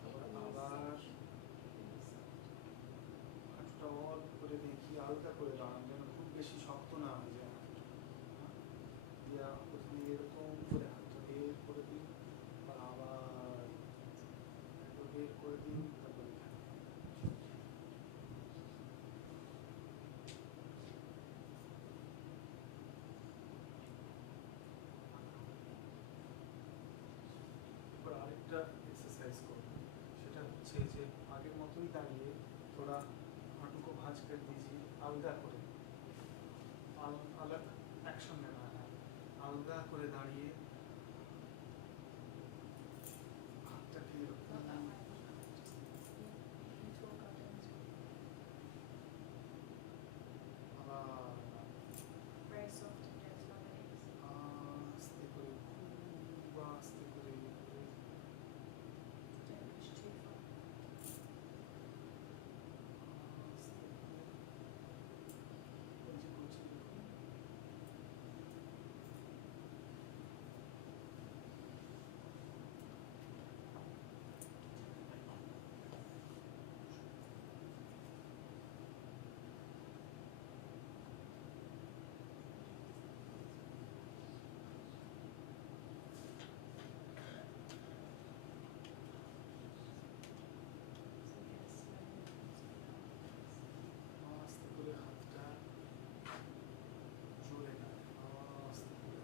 তারপরে আবার হাতটা অল্প করে দেখি, হালকা করে দাঁড়ান যেন খুব বেশি শক্ত না হয়ে যায়। দিয়া প্রথমে এরকম করে হাতটা বের করে দিন, আবার বের করে দিন, তারপরে আরেকটা এক্সারসাইজ করুন, সেটা হচ্ছে যে আগের মতোই দাঁড়িয়ে थोड़ा हाथों को भांज कर दीजिए, अलगा করে अलग एक्शन लेना है, अलगा করে দাঁড়িয়ে হাতটাকে এরকম আবার আস্তে করে খুব আস্তে করে হাতটা জোরে না, আস্তে করে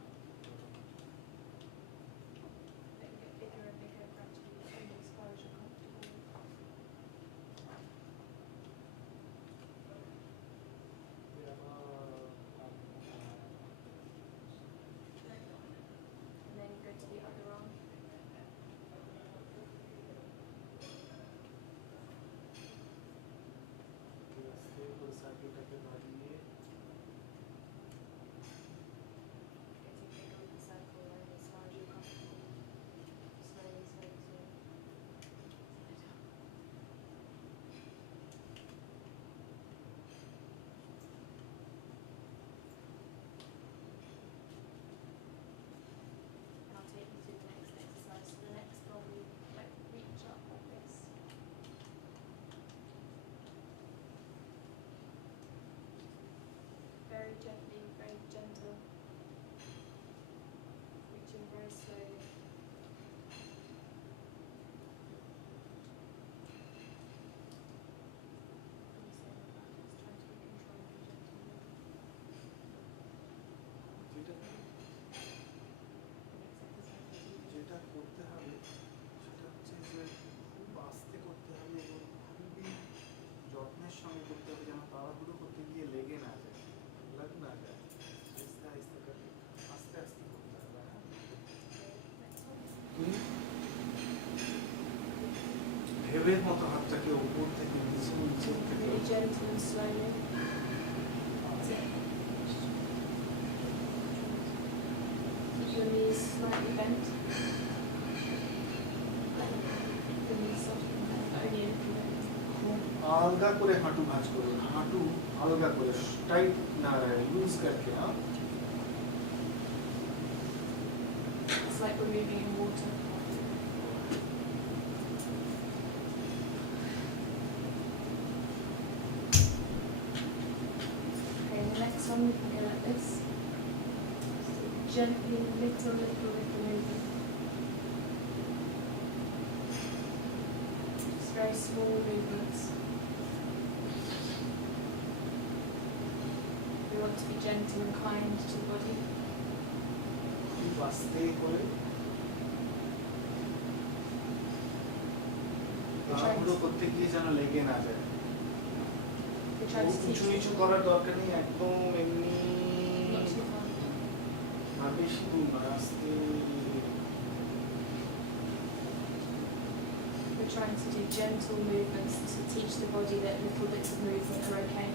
সাইকেলটাকে বাড়িয়ে very gently, very gentle, reaching very slowly. যেটা করতে হবে সেটা হচ্ছে যে খুব আস্তে করতে হবে এবং খুবই যত্নের সঙ্গে করতে হবে, যেন তাড়াহুড়ো করতে গিয়ে লেগে না যায়, লাগ না যায়, আস্তে আস্তে করে আস্তে আস্তে করতে হবে। ঢেউয়ের মতো হাতটাকে উপর থেকে নিচে নিচে থেকে Really gentle and slowly. Keep your knees slightly bent. The knees soften, only a little bit. আলগা করে হাঁটু ভাঁজ করুন, হাঁটু আলগা করে, টাইট না loose করকে। It's like we're moving in water. Okay, the next one we can go like this. Gently, little movement. Just very small movements. want to be gentle and kind to the body. খুব আস্তে করে তাড়াহুড়ো করতে গিয়ে যেন লেগে না যায়। We try to teach উঁচু নিচু করার দরকার নেই, একদম এমনি not too far. আর বেশি দূর না, আস্তে। We're trying to do gentle movements to teach the body that little bits of movement are okay.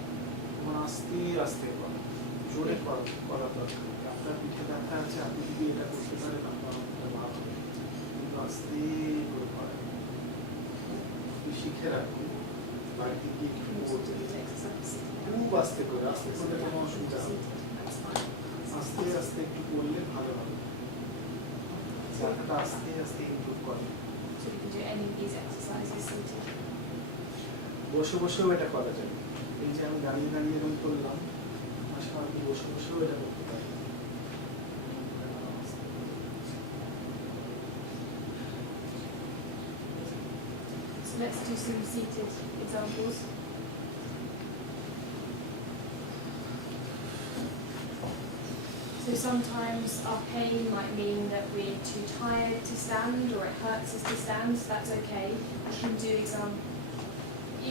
তোমার আস্তে আস্তে করা, জোরে করার দরকার নেই। আপনার পিঠে ব্যথা আছে, আপনি যদি এটা করতে পারেন আপনার ভালো হবে, কিন্তু আস্তে করে করা। আপনি শিখে রাখুন, বাড়িতে গিয়ে You একটু can also করতে do this exercise sitting down. খুব আস্তে করে, আস্তে করলে কোনো অসুবিধা হবে না। That's fine. আস্তে আস্তে একটু করলে ভালো হবে, ব্যথাটা আস্তে আস্তে ইমপ্রুভ করে। So we can do any of these exercises seated. বসে বসেও এটা করা যায়। এই যে আমি দাঁড়িয়ে দাঁড়িয়ে এরকম করলাম, আসলে আপনি বসে বসেও এটা করতে পারেন। So let's do some seated examples. So sometimes our pain might mean that we're too tired to stand or it hurts us to stand, so that's okay. We can do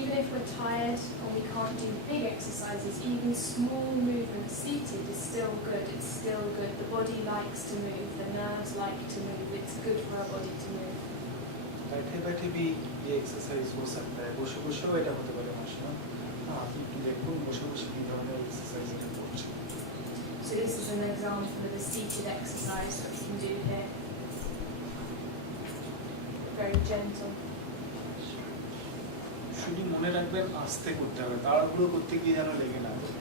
even if we're tired or we can't do big exercises, even small movements seated is still good. It's still good. The body likes to move, the nerves like to move. It's good for our body to move. बैठे बैठे भी ये exercise हो सकता है, বসে বসেও এটা হতে পারে মাসা। আপনি একটু দেখুন বসে বসে কি ধরনের এক্সারসাইজ এটা করছে। So this is an example of a seated exercise that we can do here. Very gentle. শুধু মনে রাখবেন আস্তে করতে হবে, তাড়াহুড়ো করতে গিয়ে যেন লেগে না যায়।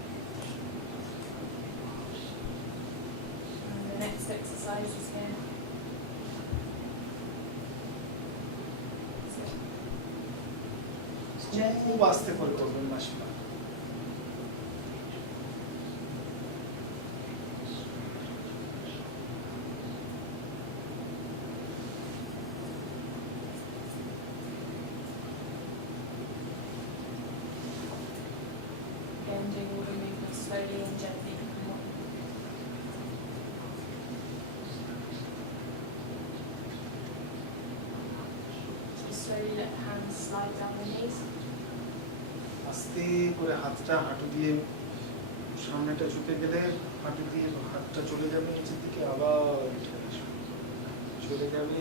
And the next exercise is here. So, just gently. খুব আস্তে করে করবেন মাসিমা। Again, doing all the movements slowly and gently. Just slowly let the hands slide down the knees. আস্তে করে হাতটা হাঁটু দিয়ে সামনেটা ঝুঁকে গেলে হাঁটু দিয়ে হাতটা চলে যাবে নিচের দিকে, আবার উঠে আসবে, চলে যাবে,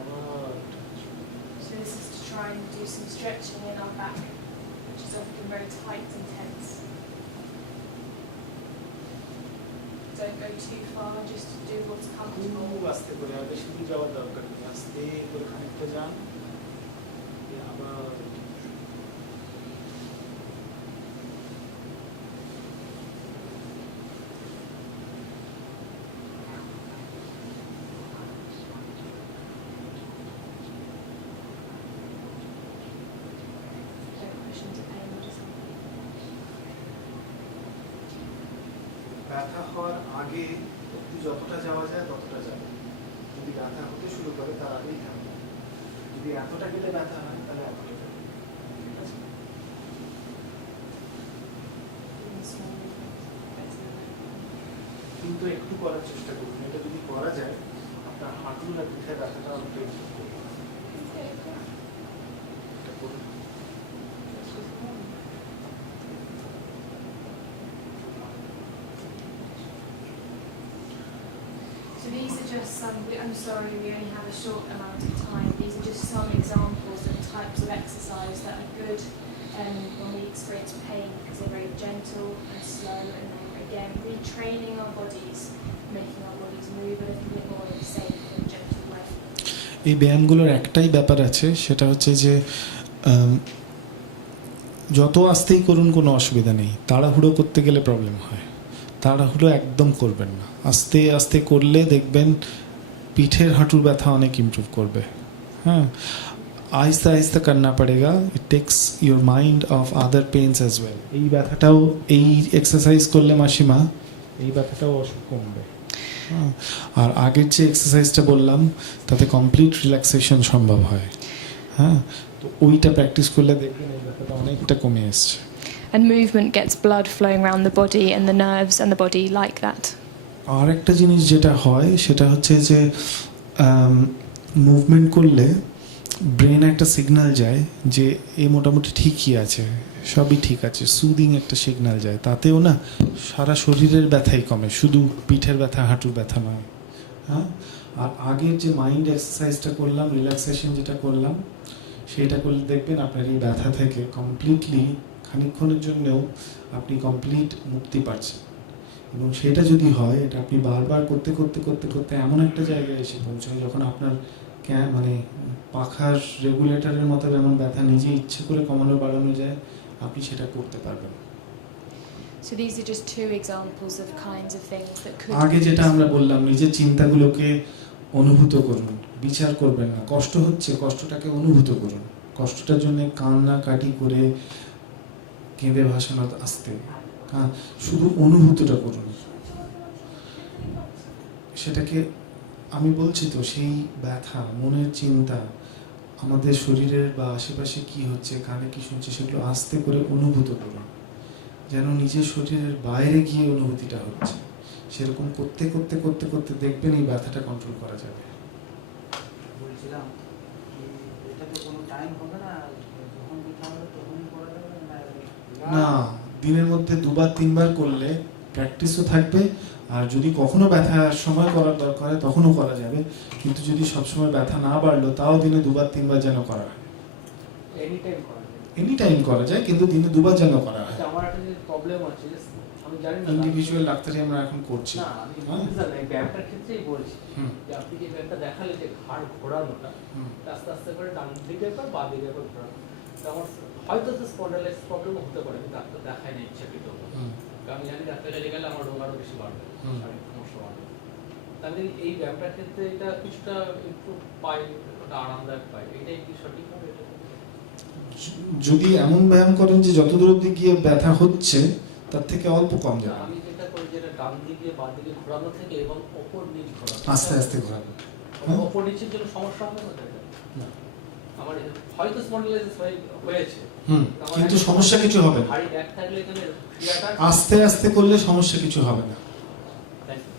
আবার উঠে আসবে। So this is to try and do some stretching in our back, which is often very tight and tense. Don't go too far, just do what's comfortable. খুব আস্তে করে, আর বেশি দূর যাওয়ার দরকার নেই, আস্তে করে খানিকটা যান, দিয়ে আবার Don't push into pain or discomfort. ব্যথা হওয়ার আগে একটু যতটা যাওয়া যায় ততটা যাবে। যদি ব্যথা হতে শুরু করে তার আগেই থাকবে, যদি এতটা গেলে ব্যথা হয় তাহলে এতটা যাবে। ঠিক আছে? Doing small movements, better than that. কিন্তু একটু করার চেষ্টা করুন, এটা যদি করা যায় আপনার হাঁটুর আর পিঠের ব্যথাটা অনেকটা improve করবে। Okay, cool. এটা করুন। That's just one. So these are just some, I'm sorry we only have a short amount of time, these are just some examples of types of exercise that are good when we experience pain, because they're very gentle and slow, and then again retraining our bodies, making our bodies move a little bit more in a safe and gentle way. এই ব্যায়ামগুলোর একটাই ব্যাপার আছে, সেটা হচ্ছে যে যত আস্তেই করুন কোনো অসুবিধা নেই, তাড়াহুড়ো করতে গেলে প্রবলেম হয়। তাড়াহুড়ো একদম করবেন না, আস্তে আস্তে করলে দেখবেন পিঠের হাঁটুর ব্যথা অনেক ইমপ্রুভ করবে। হ্যাঁ, আস্তে আস্তে করনা পড়েগা, it takes your mind of other pains as well. এই ব্যথাটাও এই এক্সারসাইজ করলে মাসিমা এই ব্যথাটাও অসুখ কমবে। হ্যাঁ, আর আগের যে এক্সারসাইজটা বললাম তাতে কমপ্লিট রিল্যাক্সেশন সম্ভব হয়। হ্যাঁ, তো ওইটা প্র্যাকটিস করলে দেখবেন এই ব্যথাটা অনেকটা কমে এসছে। And movement gets blood flowing around the body and the nerves and the body like that. আর একটা জিনিস যেটা হয় সেটা হচ্ছে যে মুভমেন্ট করলে ব্রেন একটা সিগন্যাল যায় যে এ মোটামুটি ঠিকই আছে, সবই ঠিক আছে, সুদিং একটা সিগন্যাল যায়, তাতেও না সারা শরীরের ব্যথাই কমে, শুধু পিঠের ব্যথা হাঁটুর ব্যথা নয়। হ্যাঁ, আর আগের যে মাইন্ড এক্সারসাইজটা করলাম, রিল্যাক্সেশন যেটা করলাম, সেটা করলে দেখবেন আপনার এই ব্যথা থেকে কমপ্লিটলি খানিকক্ষণের জন্যও আপনি কমপ্লিট মুক্তি পাচ্ছেন। এবং সেটা যদি হয়, এটা আপনি বারবার করতে করতে করতে করতে এমন একটা জায়গায় এসে পৌঁছায় যখন আপনার মানে পাখার রেগুলেটরের মতো যেমন ব্যথা নিজে ইচ্ছে করে কমানো বাড়ানো যায়, আপনি সেটা করতে পারবেন। So these are just two examples of kinds of things that could আগে be যেটা useful. আমরা বললাম, নিজের চিন্তাগুলোকে অনুভূত করুন, বিচার করবেন না। কষ্ট হচ্ছে, কষ্টটাকে অনুভূত করুন, কষ্টটার জন্য কান্নাকাটি করে কেঁদে ভাসানো আসতে, শুধু অনুভূতটা করুন। সেটাকে আমি বলছি তো, সেই ব্যথা, মনের চিন্তা, আমাদের শরীরের বা আশেপাশে কি হচ্ছে, কানে কি শুনছে, সেগুলো আস্তে করে অনুভূত করুন, যেন নিজের শরীরের বাইরে গিয়ে অনুভূতিটা হচ্ছে। সেরকম করতে করতে করতে করতে দেখবেন এই ব্যথাটা কন্ট্রোল করা যাবে। বলছিলাম কি এটা তো কোনো টাইম হবে না, যখন ব্যথা হবে তখনই করা যাবে না, দিনের মধ্যে 2-3 বার করলে প্র্যাকটিসও থাকবে, আর যদি কখনো ব্যথার সময় করার দরকার হয় তখনও করা যাবে। কিন্তু যদি সবসময় ব্যথা না বাড়লো, তাও দিনে 2-3 বার যেন করা হয়। এনি টাইম করা যায়, এনি টাইম করা যায়, কিন্তু দিনে 2বার যেন করা হয়। আমার একটা যে প্রবলেম আছে, আমি জানি না ইন্ডিভিজুয়াল ডাক্তারি আমরা এখন করছি। না, আমি ইন্ডিভিজুয়াল এই ব্যায়ামটার ক্ষেত্রেই বলছি হুম। যে আপনি যে ব্যায়ামটা দেখালে যে ঘাড় ঘোরানোটা, হুম। আস্তে আস্তে করে ডান দিকে একবার বাঁ দিকে একবার ঘোরানো, তো আমার হয়তো তো স্পন্ডাইলাইটিস প্রবলেম হতে পারে, কিন্তু ডাক্তার দেখায় না ইচ্ছাকৃত। আমি জানি ডাক্তার কাছে গেলে আমার রোগ আরও বেশি বাড়বে, শারীরিক সমস্যা বাড়বে। তাহলে এই ব্যায়ামটার ক্ষেত্রে এটা কিছুটা ইমপ্রুভ পাই, ওটা আরামদায়ক পাই, এটাই কি সঠিক হবে? এটা যদি এমন ব্যায়াম করেন যে যতদূর অবধি গিয়ে ব্যথা হচ্ছে তার থেকে অল্প কম যাবে, আমি যেটা করি, যেটা ডান দিকে বাঁ দিকে ঘোরানো থেকে এবং ওপর নিচ ঘোরানো, আস্তে আস্তে ঘোরাবেন। ওপর নিচের জন্য সমস্যা হবে না? না। আমার হয়তো স্পন্ডাইলাইটিস হয়েছে, কিন্তু সমস্যা কিছু হবে না। ভারী ব্যাক থাকলে এখানে ক্রিয়াটা আস্তে আস্তে করলে সমস্যা কিছু হবে না। Thank you.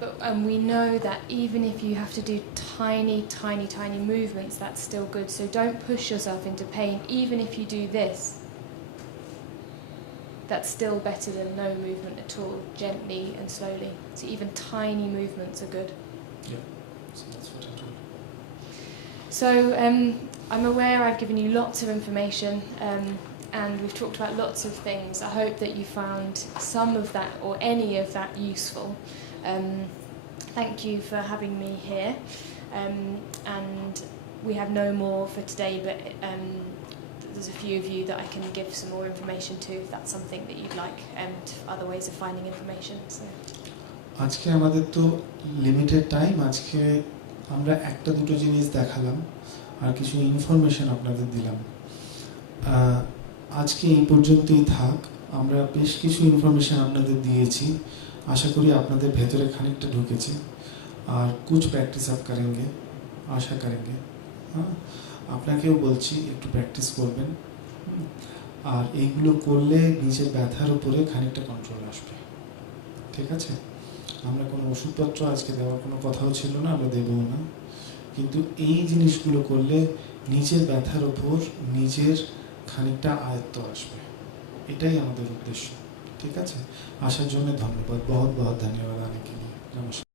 But we know that even if you have to do tiny, tiny, tiny movements, that's still good. So don't push yourself into pain. Even if you do this, that's still better than no movement at all, gently and slowly. So even tiny movements are good. Yeah. So that's what I do. So I'm aware I've given you lots of information and we've talked about lots of things. I hope that you found some of that or any of that useful. Thank you for having me here. And we have no more for today, but there's a few of you that I can give some more information to if that's something that you'd like, and other ways of finding information. So. আজকে আমাদের তো limited time, আজকে আমরা একটা দুটো জিনিস দেখালাম আর কিছু ইনফরমেশন আপনাদের দিলাম। আজকে এই পর্যন্তই থাক। আমরা বেশ কিছু ইনফরমেশন আপনাদের দিয়েছি, আশা করি আপনাদের ভেতরে খানিকটা ঢুকেছে। আর কুছ প্র্যাকটিস আপ করেंगे, আশা করেंगे। হ্যাঁ, আপনাকেও বলছি একটু প্র্যাকটিস করবেন, আর এইগুলো করলে নিজের ব্যথার উপরে খানিকটা কন্ট্রোল আসবে। ঠিক আছে? আমরা কোনো ওষুধপত্র আজকে দেওয়ার কোনো কথাও ছিল না, আমরা দেবও না, কিন্তু এই জিনিসগুলো করলে নিজের ব্যথার ওপর নিজের খানিকটা আয়ত্ত আসবে, এটাই আমাদের উদ্দেশ্য। ঠিক আছে? আসার জন্য ধন্যবাদ, বহুত বহুত ধন্যবাদ। আনে কে লিয়ে নমস্কার।